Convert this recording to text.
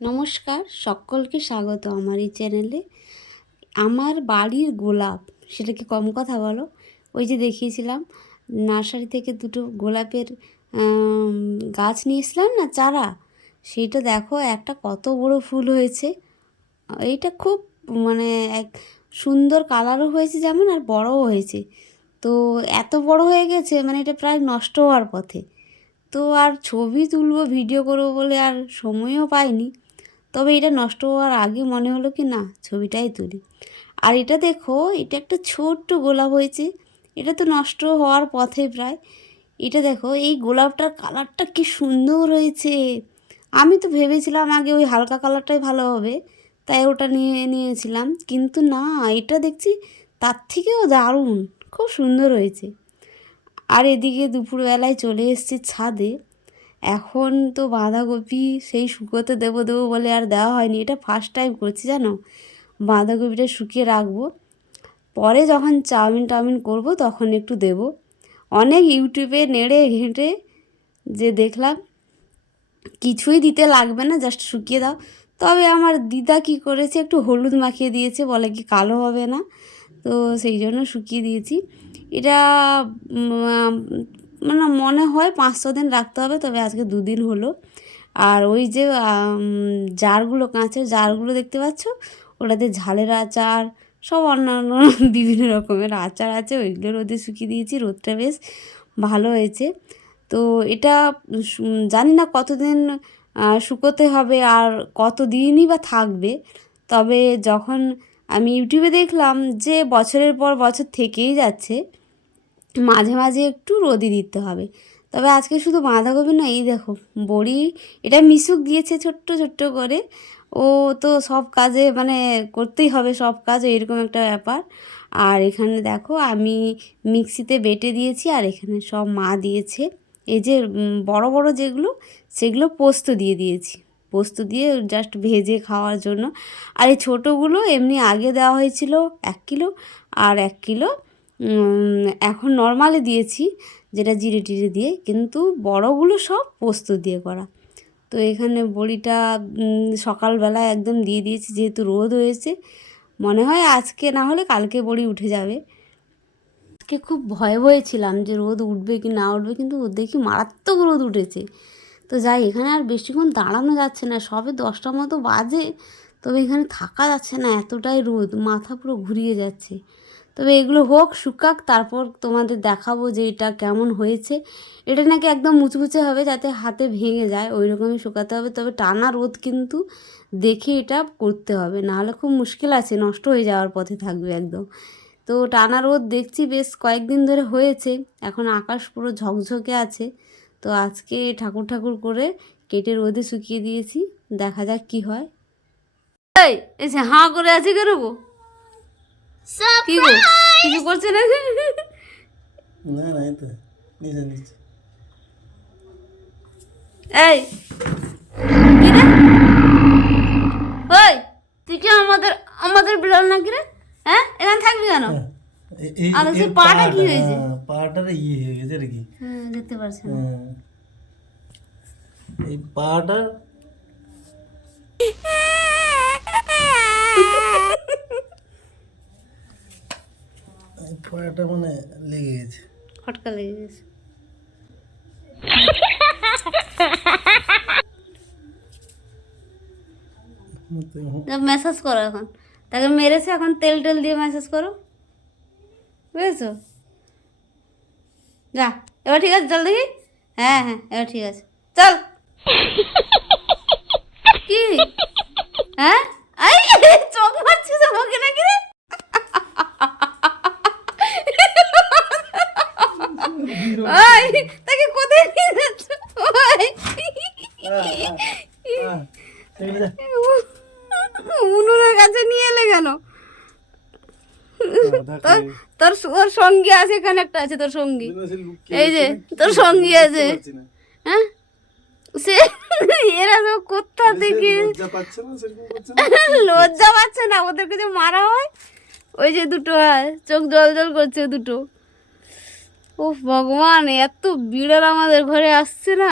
নমস্কার, সকলকে স্বাগত আমার এই চ্যানেলে। আমার বাড়ির গোলাপ, সেটা কি কম কথা বলো? ওই যে দেখিয়েছিলাম নার্সারি থেকে দুটো গোলাপের গাছ নিয়ে এসলাম না, চারা। সেইটা দেখো একটা কত বড় ফুল হয়েছে। এইটা খুব মানে এক সুন্দর কালারও হয়েছে যেমন, আর বড়ও হয়েছে। তো এত বড় হয়ে গেছে মানে এটা প্রায় নষ্ট হওয়ার পথে। তো আর ছবি তুলবো ভিডিও করবো বলে আর সময়ও পাইনি। তবে এটা নষ্ট হওয়ার আগে মনে হলো কি না, ছবিটাই তুলি। আর এটা দেখো, এটা একটা ছোট্ট গোলাপ হয়েছে। এটা তো নষ্ট হওয়ার পথে প্রায়। এটা দেখো, এই গোলাপটার কালারটা কি সুন্দর হয়েছে। আমি তো ভেবেছিলাম আগে ওই হালকা কালারটাই ভালো হবে, তাই ওটা নিয়েছিলাম। কিন্তু না, এটা দেখছি তার থেকেও দারুণ, খুব সুন্দর হয়েছে। আর এদিকে দুপুরবেলায় চলে এসেছি ছাদে। এখন তো বাঁধাকপি সেই শুকোতে দেবো বলে আর দেওয়া হয়নি। এটা ফার্স্ট টাইম করছি জানো, বাঁধাকপিটা শুকিয়ে রাখবো, পরে যখন চাউমিন করব তখন একটু দেব। অনেক ইউটিউবে নেড়ে ঘেঁটে যে দেখলাম কিছুই দিতে লাগবে না, জাস্ট শুকিয়ে দাও। তবে আমার দিদা কি করেছে, একটু হলুদ মাখিয়ে দিয়েছে, বলে কি কালো হবে না, তো সেই জন্য শুকিয়ে দিয়েছি। এটা মানে মনে হয় 5-6 দিন রাখতে হবে, তবে আজকে 2 দিন হলো। আর ওই যে জারগুলো, কাঁচের জারগুলো দেখতে পাচ্ছ, ওটাতে ঝালের আচার সব অন্যান্য বিভিন্ন রকমের আচার আছে, ওইগুলো রোদে শুকিয়ে দিয়েছি। রোদটা বেশ ভালো হয়েছে। তো এটা জানি না কতদিন শুকোতে হবে আর কত দিনই বা থাকবে। তবে যখন আমি ইউটিউবে দেখলাম যে বছরের পর বছর থেকেই যাচ্ছে, মাঝে মাঝে একটু রোদে দিতে হবে। তবে আজকে শুধু বাঁধাকপি না, এই দেখো বড়ি, এটা মিশুক দিয়েছে ছোট্ট ছোট্ট করে। ও তো সব কাজে মানে করতেই হবে, সব কাজ এরকম একটা ব্যাপার। আর এখানে দেখো আমি মিক্সিতে বেটে দিয়েছি, আর এখানে সব মা দিয়েছে। এই যে বড় বড় যেগুলো, সেগুলো পোস্ত দিয়ে দিয়েছি, পোস্ত দিয়ে জাস্ট ভেজে খাওয়ার জন্য। আর এই ছোটোগুলো এমনি আগে দেওয়া হয়েছিল 1 কিলো, আর 1 কিলো এখন নর্মালে দিয়েছি, যেটা জিরে টিরে দিয়ে। কিন্তু বড়গুলো সব পোস্ত দিয়ে করা। তো এখানে বড়িটা সকালবেলায় একদম দিয়ে দিয়েছি, যেহেতু রোদ হয়েছে। মনে হয় আজকে না হলে কালকে বড়ি উঠে যাবে। আজকে খুব ভয়ে ভয়ে ছিলাম যে রোদ উঠবে কি না উঠবে, কিন্তু দেখি মারাত্মক রোদ উঠেছে। তো যাই, এখানে আর বেশিক্ষণ দাঁড়ানো যাচ্ছে না, সবে 10টা মতো বাজে। তবে এখানে থাকা যাচ্ছে না, এতটাই রোদ, মাথা পুরো ঘুরিয়ে যাচ্ছে। তবে এগুলো হোক, শুকাক, তারপর তোমাদের দেখাবো যে এটা কেমন হয়েছে। এটা নাকি একদম মুচমুচে হবে, যাতে হাতে ভেঙে যায়, ওই রকমই শুকাতে হবে। তবে টানা রোদ কিন্তু দেখে এটা করতে হবে, নাহলে খুব মুশকিল আছে, নষ্ট হয়ে যাওয়ার পথে থাকবে একদম। তো টানা রোদ দেখছি বেশ কয়েকদিন ধরে হয়েছে। এখন আকাশ পুরো ঝকঝকে আছে। তো আজকে ঠাকুর ঠাকুর করে কেটে রোদে শুকিয়ে দিয়েছি, দেখা যাক কি হয়। এই এসে হাঁ করে আছে কেন গো? কি গো, কিছু করছে না? না না, এই তো নিচে নিচে। এই কি রে, ওই তুই কি আমাদের আমাদের বিড়াল নাকি রে? হ্যাঁ, এখানে থাকবি কেন? আর সেই পাটা কি হয়েছে? পাটার ইয়ে হয়ে গেছে আর কি। দেখতে পারছি না। এই পাটা পাটা মানে লেগে গেছে, খটকা লেগে গেছে। ম্যাসাজ করো এখন, তাকে মেরেছে, এখন তেল টেল দিয়ে ম্যাসাজ করো, বুঝেছো? যা, এবার ঠিক আছে, চল দেখি। হ্যাঁ হ্যাঁ, এবার ঠিক আছে, চল। কি? হ্যাঁ, আই চোখ মারছিস আমাকে নাকি রে? ওই তাকে কোথায় নিয়ে যাচ্ছ? ওই উনুনের কাছে নিয়ে এলে কেন? তোর ওর সঙ্গী আছে, এখানে একটা আছে তোর সঙ্গী, এই যে তোর সঙ্গী আছে। হ্যাঁ, সে এরা সব কোথা থেকে লজ্জা পাচ্ছে না, ওদেরকে যে মারা হয়। ওই যে দুটো চোখ জল জল করছে দুটো। ও ভগবান, এত বিড়াল আমাদের ঘরে আসছে না।